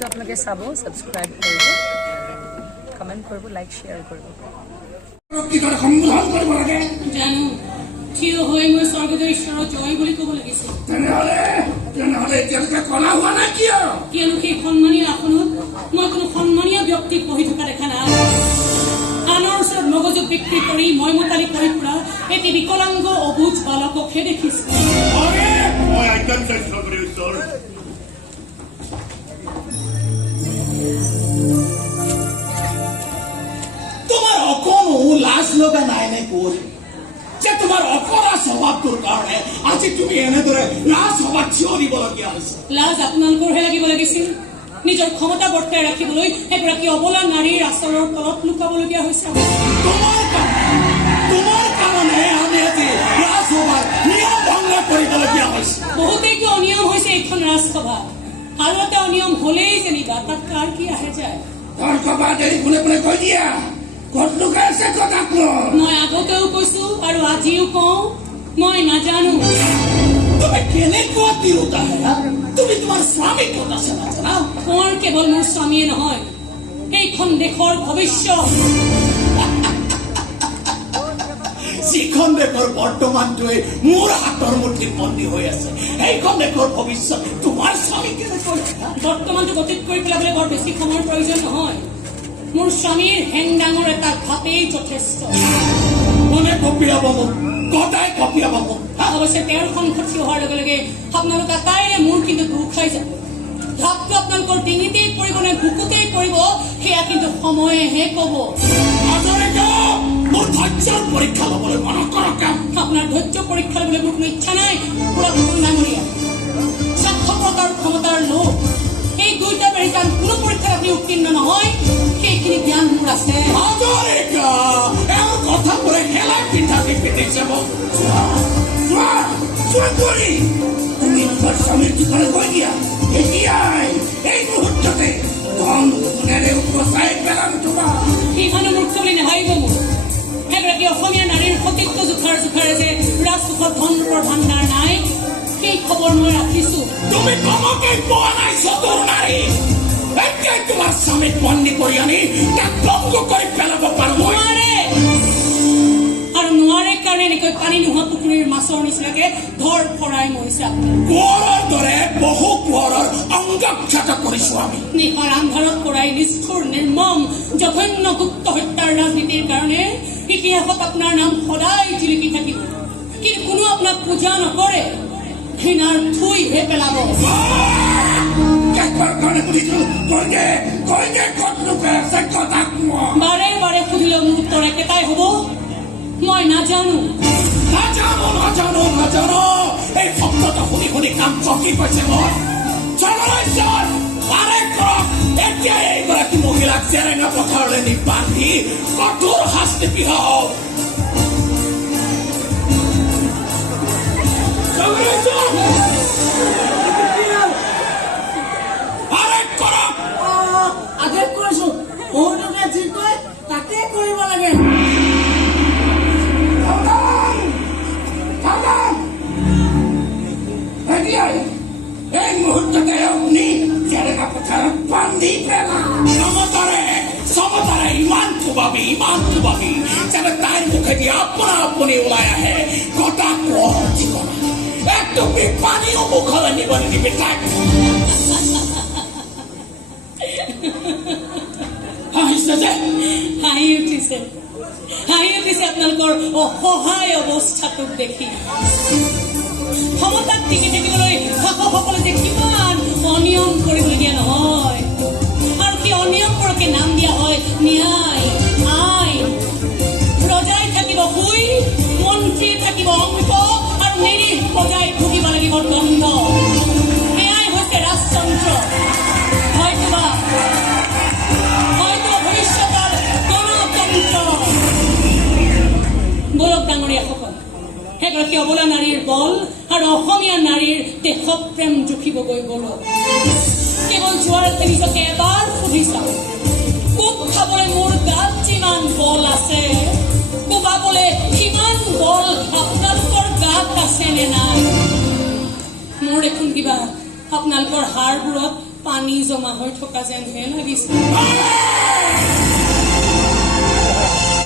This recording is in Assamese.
চেনেলটো আপোনালোকে চাব, সাবস্ক্ৰাইব কৰিব, কমেণ্ট কৰিব, লাইক শ্বেয়াৰ কৰিব। জানো থিয় হৈ মই স্বৰ্গদেৱ ঈশ্বৰৰ জয় বুলি ক'ব লাগিছিল। কিয়নো সেই সন্মানীয় আসনত মই কোনো সন্মানীয় ব্যক্তিক বহি থকা দেখা নাই। আনৰ ওচৰত মগজু বিক্ৰী কৰি মই মতালি কৰি ফুৰা এটি বিকলাংগ অবুজ বালককহে দেখিছো। তোমাৰ অকণো লাজ লগা নাই নে কোন যে তোমাৰ অকৰা স্বভাৱটোৰ কাৰণে আজি তুমি এনেদৰে লাজ সভাত থিয় দিবলগীয়া হৈছে? লাজ আপোনালোকৰহে লাগিব লাগিছিল। নিজৰ ক্ষমতা বৰ্তাই ৰাখিবলৈ এগৰাকী অবলা নাৰীৰ আচলৰ তলত লুকাবলগীয়া হৈছে। তোমাৰ কাৰণে আমি আজি ৰাজসভাৰ নিয়ম ভংগ কৰিবলগীয়া হৈছে। বহুতেইতো অনিয়ম হৈছে এইখন ৰাজসভা, আৰু এটা অনিয়ম হলেই যেনিবা তাত কাৰ কি আহে যায়। মই আগতেও কৈছো আৰু আজিও কওঁ, মই নাজানো। তুমি কেনেকুৱা তিৰোতা হেৰা? তুমি তোমাৰ স্বামী ক'ত আছে নাজানা? কোঁৱৰ কেৱল মোৰ স্বামীয়ে নহয়, এইখন দেশৰ ভৱিষ্যত। যিখন দেশৰ বৰ্তমানটোৱে মোৰ হাতৰ মুঠিত বন্দী হৈ আছে, সেইখন দেশৰ ভৱিষ্যত তোমাৰ স্বামী কেনেকৈ? বৰ্তমানটো গতিত কৰি পেলাবলৈ বৰ বেছি সময়ৰ প্ৰয়োজন নহয়। মোৰ স্বামীৰ হেংদাঙৰ এটা ঘাপেই যথেষ্ট। মনে কঁপিয়াব মোক, কটাই কঁপিয়াব মোক। অৱশ্যে তেওঁৰ সন্মুখত থিয় হোৱাৰ লগে লগে আপোনালোক আটাইৰে মোৰ কিন্তু দুখ খাই যাব। ঘাপটো আপোনালোকৰ ডিঙিতেই পৰিব নে বুকুতেই পৰিব, সেয়া কিন্তু সময়েহে ক'ব। মোৰ ধৈৰ্যৰ পৰীক্ষা ল'বলৈ মন কৰক। আপোনাৰ ধৈৰ্য পৰীক্ষা ল'বলৈ মোৰ কোনো ইচ্ছা নাই। পুৰা ডাঙৰীয়া স্বাৰ্থপৰতাৰ ক্ষমতাৰ লোক, এই দুইটা বেৰিকান কোনো পৰীক্ষাত আপুনি উত্তীৰ্ণ নহয়, সেইখিনি জ্ঞান মোৰ আছে। কথাবোৰে হেলাই পিঠাকে পেটে যাব। তুমি তোমাৰ স্বামীৰ ঠিকনা কৈ দিয়া, এতিয়াই এই মুহূৰ্ততে সেইখনো মূৰ্খ বুলি নাভাবিব মোক। এগৰাকী অসমীয়া নাৰীৰ সতীত্ব জোখাৰ জোখাৰে যে ৰাজকোষত ধন ৰূপৰ ভাণ্ডাৰ নাই, সেই খবৰ মই ৰাখিছো। তুমি কমকে পোৱা নাই চতুৰ নাৰী। এতিয়াই তোমাৰ স্বামীক বন্দী কৰি আনি তাক ভংগ কৰি পেলাব পাৰো। নোৱাৰে, আৰু নোৱাৰে কাৰণে এনেকৈ পানী নোহোৱা পুখুৰীৰ মাছৰ নিচিনাকে ধৰ ফৰাই মৰিছে। কোঁৱৰৰ দৰে বহু কোঁৱৰৰ অংগক্ষত কৰিছো আমি। নিশাৰ আন্ধাৰত পৰাই নিষ্ঠুৰ নিৰ্মম জঘন্য গুপ্ত হত্যাৰ ৰাজনীতিৰ কাৰণে ইতিহাসত আপোনাৰ নাম সদায় জিলিকি থাকিব। কিন্তু কোনো আপোনাক পূজা নকৰে, ঘৃণাৰ থুইহে পেলাব। বাৰে বাৰে সুধিলেও মোৰ উত্তৰ একেটাই হ'ব, মই নাজানো। এই শব্দটো শুনি শুনি কাম চকি পাইছে মই। এতিয়া এইগৰাকী মহিলাক জেৰেঙা পথাৰলৈ নি বান্ধি কঠোৰ শাস্তি বিহাওক। আদেশ কৰিছো, বহুতকে যি কয় তাকে কৰিব লাগে। এই মুহূৰ্ততে আপুনি জেৰেঙা পথাৰত বান্ধি চমতাৰে ইমান কোবাবি যেনে তাইৰ মুখেদি আপোনা আপুনি ওলাই আহে কটা কোঁৱৰৰ ঠিকনা। একটু পানীও মুখলৈ নিব নিদিবি তাক। হাঁহি উঠিছে আপোনালোকৰ অসহায় অৱস্থাটোক দেখি। ক্ষমতাত টিকি থাকিবলৈ শাসকসকলে যে কিমান অনিয়ম কৰিবলগীয়া নহয়, আৰু সেই অনিয়মবোৰকে নাম দিয়া হয় ন্যায়, আইন। ৰজাই থাকিব শুই, মন্ত্ৰী থাকিব অংক, আৰু নিৰীহ প্ৰজাই ভুগিব লাগিব দণ্ড। এয়াই হৈছে ৰাজতন্ত্ৰ। হয়তোবা ভৱিষ্যতৰ গণতন্ত্ৰ। বলক ডাঙৰীয়াসকল, এগৰাকী অবলা নাৰীৰ বল আৰু অসমীয়া নাৰীৰ দেশপ্ৰেম জুখিবগৈ বলক। কেৱল যোৱাৰে নিজকে এবাৰ সুধি চাওক, কোব খাবলৈ মোৰ গাত যিমান বল আছে, কোবাবলৈ কিমান বল আপোনালোকৰ গাত আছে নে নাই? মোৰ দেখোন কিবা আপোনালোকৰ হাড়বোৰত পানী জমা হৈ থকা যেনহে লাগিছে আৰে!